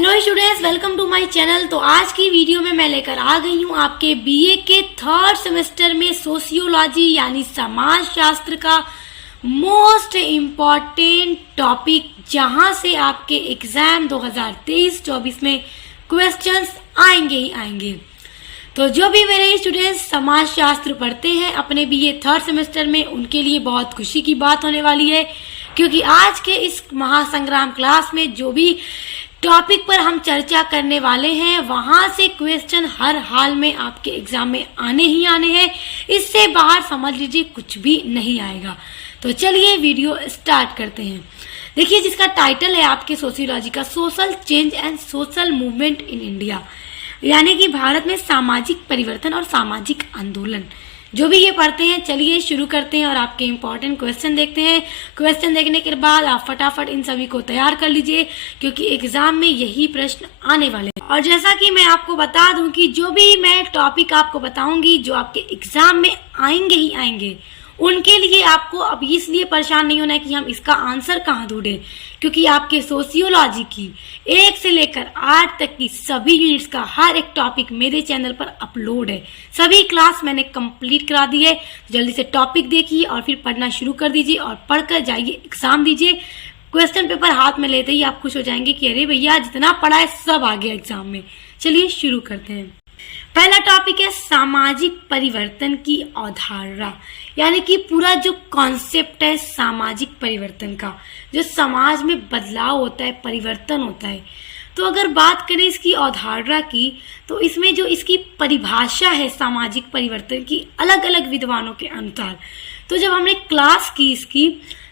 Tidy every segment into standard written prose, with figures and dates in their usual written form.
Hello students, welcome to my channel. तो आज की वीडियो में मैं लेकर आ गई हूँ आपके बीए के थर्ड सेमेस्टर में सोशियोलॉजी यानी समाज शास्त्र का मोस्ट इम्पॉर्टेंट टॉपिक, जहाँ से आपके एग्जाम 2023-24 में क्वेश्चंस आएंगे ही आएंगे। तो जो भी मेरे स्टूडेंट्स समाज शास्त्र पढ़ते हैं अपने बीए थर्ड सेमेस्टर में, उनके लिए बहुत खुशी की बात होने वाली है, क्योंकि आज के इस महासंग्राम क्लास में जो भी टॉपिक पर हम चर्चा करने वाले हैं वहां से क्वेश्चन हर हाल में आपके एग्जाम में आने ही आने हैं। इससे बाहर समझ लीजिए कुछ भी नहीं आएगा। तो चलिए वीडियो स्टार्ट करते हैं। देखिए, जिसका टाइटल है आपके सोशियोलॉजी का social change and social movement in India, यानी कि भारत में सामाजिक परिवर्तन और सामाजिक आंदोलन। जो भी ये पढ़ते हैं, चलिए शुरू करते हैं और आपके इंपॉर्टेंट क्वेश्चन देखते हैं। क्वेश्चन देखने के बाद आप फटाफट इन सभी को तैयार कर लीजिए, क्योंकि एग्जाम में यही प्रश्न आने वाले हैं। और जैसा कि मैं आपको बता दूं कि जो भी मैं टॉपिक आपको बताऊंगी जो आपके एग्जाम में आएंगे ही आएंगे, उनके लिए आपको अब इसलिए परेशान नहीं होना है कि हम इसका आंसर कहाँ ढूंढें, क्योंकि आपके सोशियोलॉजी की 1 से लेकर 8 तक की सभी यूनिट्स का हर एक टॉपिक मेरे चैनल पर अपलोड है। सभी क्लास मैंने कंप्लीट करा दी है। जल्दी से टॉपिक देखिए और फिर पढ़ना शुरू कर दीजिए और पढ़कर जाइए एग्जाम दीजिए। क्वेश्चन पेपर हाथ में लेते ही आप खुश हो जाएंगे कि अरे भैया, जितना पढ़ा है सब आ गया एग्जाम में। चलिए शुरू करते हैं। पहला टॉपिक है सामाजिक परिवर्तन की अवधारणा, यानी कि पूरा जो कॉन्सेप्ट है सामाजिक परिवर्तन का, जो समाज में बदलाव होता है, परिवर्तन होता है। तो अगर बात करें इसकी अवधारणा की, तो इसमें जो इसकी परिभाषा है सामाजिक परिवर्तन की अलग अलग विद्वानों के अनुसार, तो जब हमने क्लास की इसकी,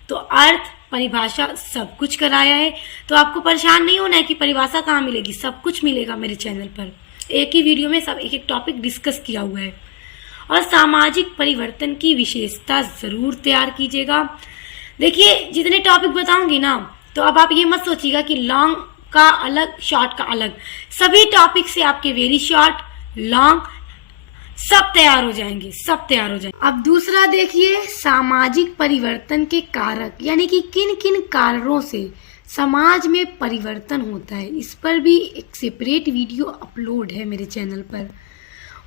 तो अर्थ परिभाषा सब कुछ कराया है। तो आपको परेशान नहीं होना है कि परिभाषा कहाँ मिलेगी, सब कुछ मिलेगा मेरे चैनल पर। एक ही वीडियो में सब एक एक टॉपिक डिस्कस किया हुआ है। और सामाजिक परिवर्तन की विशेषता जरूर तैयार कीजिएगा। देखिए, जितने टॉपिक बताऊंगी ना, तो अब आप ये मत सोचिएगा कि लॉन्ग का अलग, शॉर्ट का अलग। सभी टॉपिक से आपके वेरी शॉर्ट, लॉन्ग सब तैयार हो जाएंगे, सब तैयार हो जाएंगे। अब दूसरा देखिए, सामाजिक परिवर्तन के कारक, यानी कि किन किन कारणों से समाज में परिवर्तन होता है। इस पर भी एक सेपरेट वीडियो अपलोड है मेरे चैनल पर।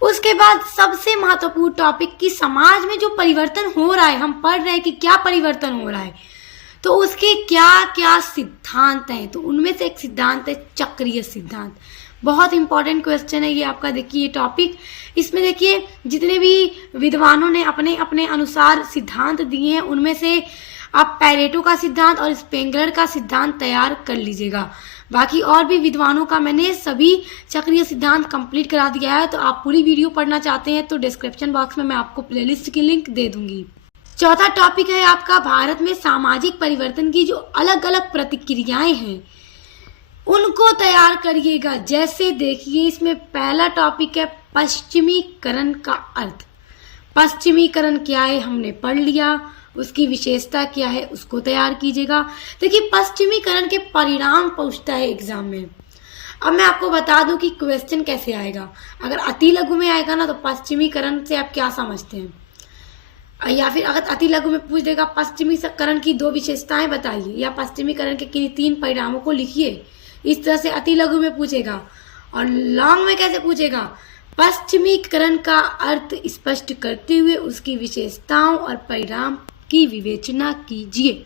उसके बाद सबसे महत्वपूर्ण टॉपिक कि समाज में जो परिवर्तन हो रहा है, हम पढ़ रहे हैं कि क्या परिवर्तन हो रहा है, तो उसके क्या क्या सिद्धांत हैं। तो उनमें से एक सिद्धांत है चक्रीय सिद्धांत। बहुत इंपॉर्टेंट क्वेश्चन है ये आपका। देखिए ये टॉपिक, इसमें देखिए जितने भी विद्वानों ने अपने अपने अनुसार सिद्धांत दिए हैं, उनमें से आप पैरेटो का सिद्धांत और स्पेंगलर का सिद्धांत तैयार कर लीजिएगा। बाकी और भी विद्वानों का मैंने सभी चक्रीय सिद्धांत कंप्लीट करा दिया है। तो आप पूरी वीडियो पढ़ना चाहते हैं तो डिस्क्रिप्शन बॉक्स में मैं आपको प्लेलिस्ट की लिंक दे दूंगी। चौथा टॉपिक है आपका भारत में सामाजिक परिवर्तन की जो अलग अलग प्रतिक्रियाएं हैं, उनको तैयार करिएगा। जैसे देखिए, इसमें पहला टॉपिक है पश्चिमीकरण का अर्थ। पश्चिमीकरण क्या है हमने पढ़ लिया, उसकी विशेषता क्या है उसको तैयार कीजिएगा। देखिए, पश्चिमीकरण के परिणाम पूछता है एग्जाम में। अब मैं आपको बता दूं कि क्वेश्चन कैसे आएगा। अगर अति लघु में आएगा ना, तो पश्चिमीकरण से आप क्या समझते हैं, या फिर अगर अति लघु में पूछ देगा पश्चिमीकरण की 2 विशेषताएं बताइए, या पश्चिमीकरण के किन 3 परिणामों को लिखिए, इस तरह से अति लघु में पूछेगा। और लॉन्ग में कैसे पूछेगा, पश्चिमीकरण का अर्थ स्पष्ट करते हुए उसकी विशेषताओं और परिणाम की विवेचना कीजिए।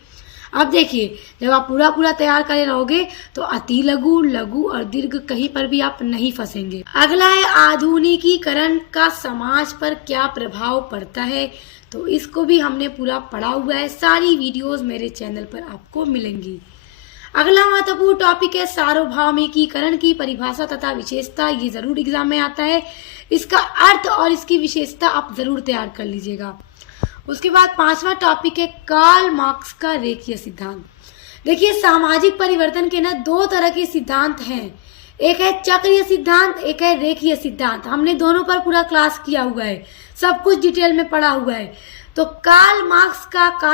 अब देखिए, जब आप पूरा पूरा तैयार करे रहोगे तो अति लघु, लघु और दीर्घ कहीं पर भी आप नहीं फंसेंगे। अगला है आधुनिकीकरण का समाज पर क्या प्रभाव पड़ता है। तो इसको भी हमने पूरा पढ़ा हुआ है, सारी वीडियोस मेरे चैनल पर आपको मिलेंगी। अगला महत्वपूर्ण टॉपिक है सार्वभौमिकीकरण की परिभाषा तथा विशेषता। ये जरूर एग्जाम में आता है। इसका अर्थ और इसकी विशेषता आप जरूर तैयार कर लीजिएगा। उसके बाद 5वां टॉपिक है कार्ल मार्क्स का रेखीय सिद्धांत। देखिए, सामाजिक परिवर्तन के ना 2 तरह के सिद्धांत हैं, एक है चक्रीय सिद्धांत, एक है रेखीय सिद्धांत। हमने दोनों पर पूरा क्लास किया हुआ है, सब कुछ डिटेल में पढ़ा हुआ है। तो कार्ल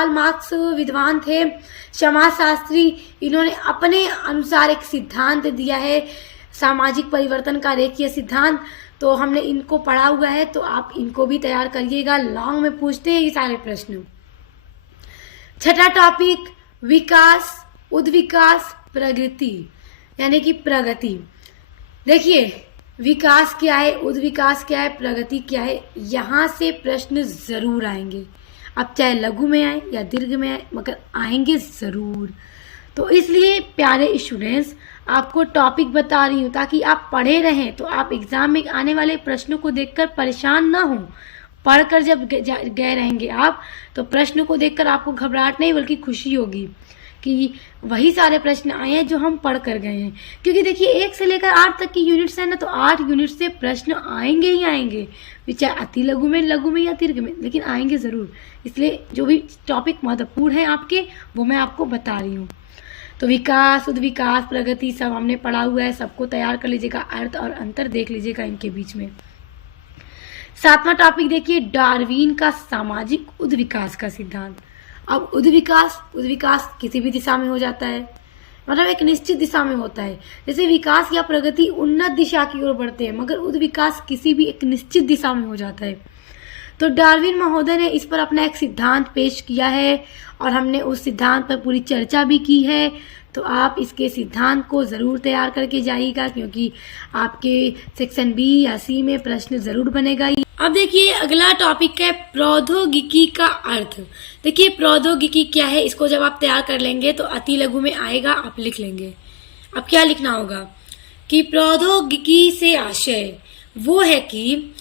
मार्क्स विद्वान थे, समाजशास्त्री। इन्होंने अपने अनुसार एक सिद्धांत दिया है सामाजिक परिवर्तन का रेखीय सिद्धांत। तो हमने इनको पढ़ा हुआ है, तो आप इनको भी तैयार करिएगा। लॉन्ग में पूछते हैं ये सारे प्रश्न। छठा टॉपिक विकास, उद्विकास, प्रगति। यानी कि प्रगति। देखिए विकास क्या है, उद्विकास क्या है, प्रगति क्या है, यहाँ से प्रश्न जरूर आएंगे। अब चाहे लघु में आए या दीर्घ में आए, मगर आएंगे जरूर। तो इसलिए प्यारे स्टूडेंट्स, आपको टॉपिक बता रही हूँ ताकि आप पढ़े रहें, तो आप एग्जाम में आने वाले प्रश्नों को देखकर परेशान ना हो। पढ़कर जब गए रहेंगे आप, तो प्रश्न को देखकर आपको घबराहट नहीं बल्कि खुशी होगी कि वही सारे प्रश्न आए हैं जो हम पढ़ कर गए हैं। क्योंकि देखिए 1 से लेकर 8 तक की यूनिट्स है ना, तो 8 यूनिट से प्रश्न आएंगे ही आएंगे, चाहे अति लघु में या दीर्घ में, लेकिन आएंगे जरूर। इसलिए जो भी टॉपिक महत्वपूर्ण है आपके, वो मैं आपको बता रही हूँ। तो विकास, उद्विकास, प्रगति सब हमने पढ़ा हुआ है, सबको तैयार कर लीजिएगा। अर्थ और अंतर देख लीजिएगा इनके बीच में। 7वां टॉपिक देखिए, डार्विन का सामाजिक उद्विकास का सिद्धांत। अब उद्विकास किसी भी दिशा में हो जाता है, मतलब एक निश्चित दिशा में होता है। जैसे विकास या प्रगति उन्नत दिशा की ओर बढ़ते हैं, मगर उद्विकास किसी भी एक निश्चित दिशा में हो जाता है। तो डार्विन महोदय ने इस पर अपना एक सिद्धांत पेश किया है और हमने उस सिद्धांत पर पूरी चर्चा भी की है। तो आप इसके सिद्धांत को ज़रूर तैयार करके जाइएगा, क्योंकि आपके सेक्शन बी या सी में प्रश्न ज़रूर बनेगा ही। अब देखिए अगला टॉपिक है प्रौद्योगिकी का अर्थ। देखिए प्रौद्योगिकी क्या है, इसको जब आप तैयार कर लेंगे तो अति लघु में आएगा, आप लिख लेंगे। अब क्या लिखना होगा कि प्रौद्योगिकी से आशय वो है कि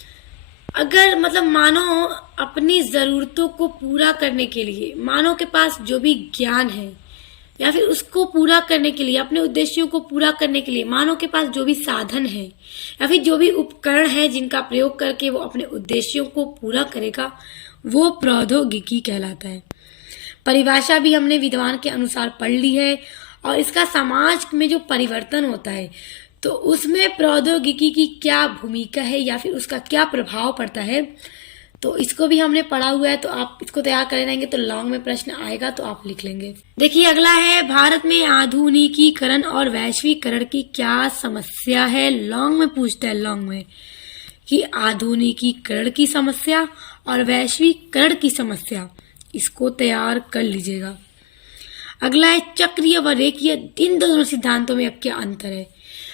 अगर मतलब मानो अपनी ज़रूरतों को पूरा करने के लिए, मानव के पास जो भी ज्ञान है या फिर उसको पूरा करने के लिए, अपने उद्देश्यों को पूरा करने के लिए मानव के पास जो भी साधन है या फिर जो भी उपकरण है जिनका प्रयोग करके वो अपने उद्देश्यों को पूरा करेगा, वो प्रौद्योगिकी कहलाता है। परिभाषा भी हमने विद्वान के अनुसार पढ़ ली है, और इसका समाज में जो परिवर्तन होता है तो उसमें प्रौद्योगिकी की क्या भूमिका है या फिर उसका क्या प्रभाव पड़ता है, तो इसको भी हमने पढ़ा हुआ है। तो आप इसको तैयार कर रहेंगे तो लॉन्ग में प्रश्न आएगा तो आप लिख लेंगे। देखिए अगला है, भारत में आधुनिकीकरण और वैश्वीकरण की क्या समस्या है। लॉन्ग में पूछता है, लॉन्ग में कि आधुनिकीकरण की समस्या और वैश्वीकरण की समस्या, इसको तैयार कर लीजिएगा। अगला है चक्रीय व रेखीय, इन दोनों सिद्धांतों में अब क्या अंतर है।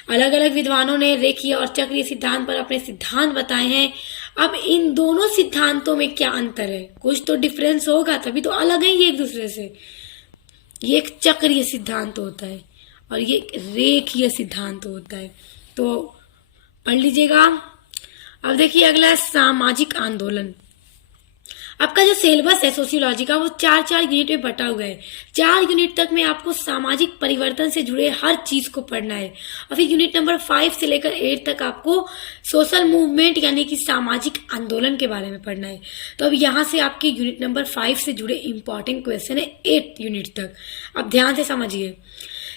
अलग अलग विद्वानों ने रेखीय और चक्रीय सिद्धांत पर अपने सिद्धांत बताए हैं। अब इन दोनों सिद्धांतों में क्या अंतर है, कुछ तो डिफरेंस होगा, तभी तो अलग है ये एक दूसरे से। ये एक चक्रीय सिद्धांत होता है और ये एक रेखीय सिद्धांत होता है, तो पढ़ लीजिएगा। अब देखिए अगला है सामाजिक आंदोलन। आपका जो सिलेबस है सोशियोलॉजी का, वो 4 यूनिट में बटा हुआ है। 4 यूनिट तक में आपको सामाजिक परिवर्तन से जुड़े हर चीज को पढ़ना है, और फिर यूनिट नंबर 5 से लेकर 8 तक आपको सोशल मूवमेंट यानी कि सामाजिक आंदोलन के बारे में पढ़ना है। तो अब यहाँ से आपके यूनिट नंबर 5 से जुड़े इंपॉर्टेंट क्वेश्चन है 8 यूनिट तक। अब ध्यान से समझिए,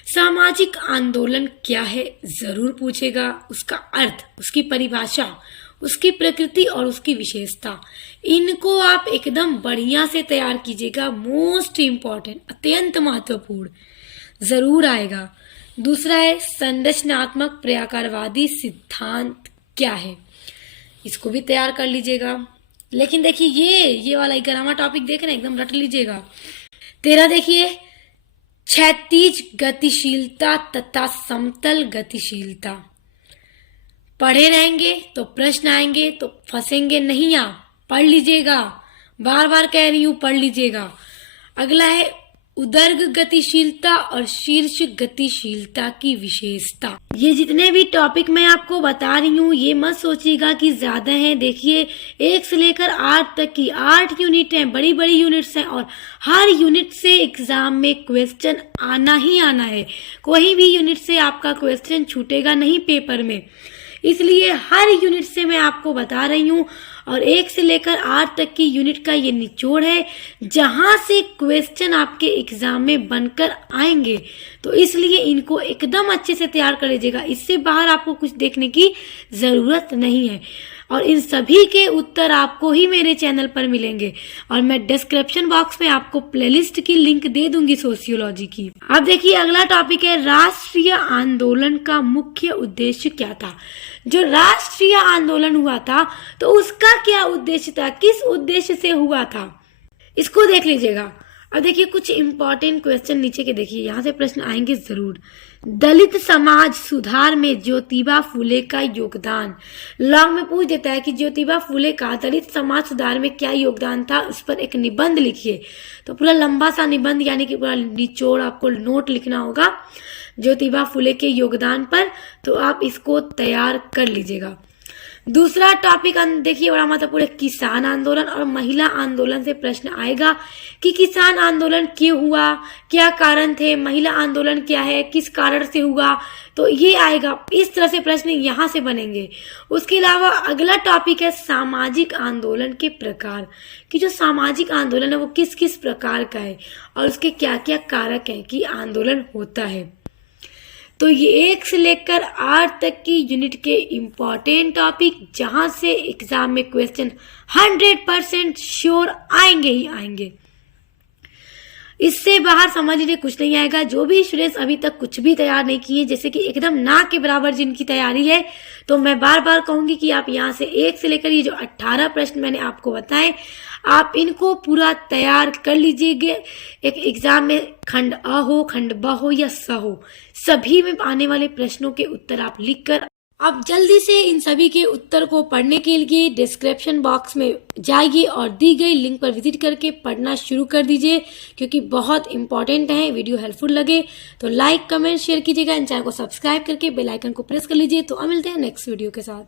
सामाजिक आंदोलन क्या है जरूर पूछेगा, उसका अर्थ, उसकी परिभाषा, उसकी प्रकृति और उसकी विशेषता, इनको आप एकदम बढ़िया से तैयार कीजिएगा। मोस्ट इम्पॉर्टेंट, अत्यंत महत्वपूर्ण जरूर आएगा। दूसरा है संरचनात्मक प्रयाकारवादी सिद्धांत क्या है, इसको भी तैयार कर लीजिएगा। लेकिन देखिए ये वाला 11वां टॉपिक देख रहे हैं, एकदम रट लीजिएगा। 13 देखिए, क्षैतिज गतिशीलता तथा समतल गतिशीलता। पढ़े रहेंगे तो प्रश्न आएंगे, तो फंसेंगे नहीं आप, पढ़ लीजिएगा। बार बार कह रही हूं, पढ़ लीजिएगा। अगला है उदर्ग गतिशीलता और शीर्ष गतिशीलता की विशेषता। ये जितने भी टॉपिक मैं आपको बता रही हूँ, ये मत सोचिएगा कि ज्यादा हैं। देखिए 1 से लेकर 8 तक की 8 यूनिट हैं, बड़ी बड़ी यूनिट्स हैं, और हर यूनिट से एग्जाम में क्वेश्चन आना ही आना है। कोई भी यूनिट से आपका क्वेश्चन छूटेगा नहीं पेपर में, इसलिए हर यूनिट से मैं आपको बता रही हूँ। और 1 से लेकर 8 तक की यूनिट का ये निचोड़ है, जहां से क्वेश्चन आपके एग्जाम में बनकर आएंगे, तो इसलिए इनको एकदम अच्छे से तैयार कर लीजिएगा। इससे बाहर आपको कुछ देखने की जरूरत नहीं है, और इन सभी के उत्तर आपको ही मेरे चैनल पर मिलेंगे, और मैं डिस्क्रिप्शन बॉक्स में आपको प्लेलिस्ट की लिंक दे दूंगी सोशियोलॉजी की। अब देखिए अगला टॉपिक है राष्ट्रीय आंदोलन का मुख्य उद्देश्य क्या था। जो राष्ट्रीय आंदोलन हुआ था तो उसका क्या उद्देश्य था, किस उद्देश्य से हुआ था, इसको देख लीजिएगा। अब देखिए कुछ इंपॉर्टेंट क्वेश्चन नीचे के देखिए, यहाँ से प्रश्न आएंगे जरूर। दलित समाज सुधार में ज्योतिबा फुले का योगदान। लॉन्ग में पूछ देता है कि ज्योतिबा फुले का दलित समाज सुधार में क्या योगदान था, उस पर एक निबंध लिखिए। तो पूरा लंबा सा निबंध यानी कि पूरा निचोड़ आपको नोट लिखना होगा ज्योतिबा फुले के योगदान पर, तो आप इसको तैयार कर लीजिएगा। दूसरा टॉपिक देखिए बड़ा महत्वपूर्ण, किसान आंदोलन और महिला आंदोलन से प्रश्न आएगा कि किसान आंदोलन क्यों हुआ, क्या कारण थे, महिला आंदोलन क्या है, किस कारण से हुआ, तो ये आएगा। इस तरह से प्रश्न यहाँ से बनेंगे। उसके अलावा अगला टॉपिक है सामाजिक आंदोलन के प्रकार, कि जो सामाजिक आंदोलन है वो किस किस प्रकार का है और उसके क्या क्या कारक हैं कि आंदोलन होता है। तो ये 1 से लेकर 8 तक की यूनिट के इम्पॉर्टेंट टॉपिक, जहां से एग्जाम में क्वेश्चन 100% श्योर आएंगे ही आएंगे। इससे बाहर समझ लीजिए कुछ नहीं आएगा। जो भी स्टूडेंट्स अभी तक कुछ भी तैयार नहीं किए, जैसे कि एकदम ना के बराबर जिनकी तैयारी है, तो मैं बार बार कहूंगी कि आप यहाँ से 1 से लेकर ये जो 18 प्रश्न मैंने आपको बताए, आप इनको पूरा तैयार कर लीजिएगा। एक एग्जाम में खंड अ हो, खंड ब हो या स हो, सभी में आने वाले प्रश्नों के उत्तर आप लिखकर आप जल्दी से इन सभी के उत्तर को पढ़ने के लिए डिस्क्रिप्शन बॉक्स में जाइए और दी गई लिंक पर विजिट करके पढ़ना शुरू कर दीजिए, क्योंकि बहुत इंपॉर्टेंट है। वीडियो हेल्पफुल लगे तो लाइक, कमेंट, शेयर कीजिएगा। इन चैनल को सब्सक्राइब करके बेल आइकन को प्रेस कर लीजिए। तो अब मिलते हैं नेक्स्ट वीडियो के साथ।